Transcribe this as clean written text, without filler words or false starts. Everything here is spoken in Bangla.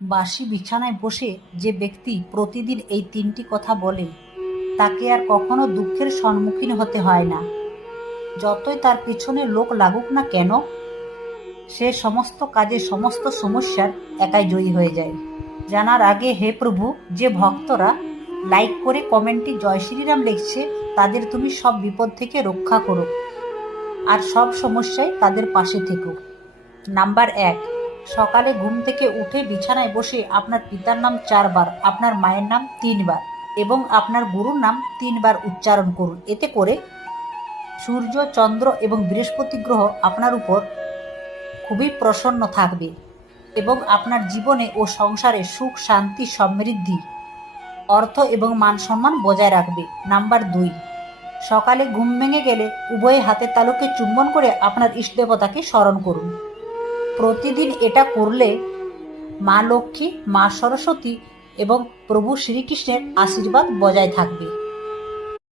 বাসি বিছানায় বসে যে ব্যক্তি প্রতিদিন এই ৩টি কথা বলে তাকে আর কখনো দুঃখের সম্মুখীন হতে হয় না। যতই তার পিছনে লোক লাগুক না কেন, সে সমস্ত কাজে সমস্ত সমস্যার একাই জয়ী হয়ে যায়। জানার আগে হে প্রভু, যে ভক্তরা লাইক করে কমেন্টে জয় শ্রীরাম লিখছে তাদের তুমি সব বিপদ থেকে রক্ষা করো আর সব সমস্যায় তাদের পাশে থেকো। নাম্বার ১, সকালে ঘুম থেকে উঠে বিছানায় বসে আপনার পিতার নাম ৪ বার, আপনার মায়ের নাম ৩ বার এবং আপনার গুরুর নাম ৩ বার উচ্চারণ করুন। এতে করে সূর্য, চন্দ্র এবং বৃহস্পতি গ্রহ আপনার উপর খুবই প্রসন্ন থাকবে এবং আপনার জীবনে ও সংসারে সুখ, শান্তি, সমৃদ্ধি, অর্থ এবং মান সম্মান বজায় রাখবে। নাম্বার ২, সকালে ঘুম ভেঙে গেলে উভয় হাতের তালুকে চুম্বন করে আপনার ইষ্টদেবতাকে স্মরণ করুন। প্রতিদিন এটা করলে মা লক্ষ্মী, মা সরস্বতী এবং প্রভু শ্রীকৃষ্ণের আশীর্বাদ বজায় থাকবে।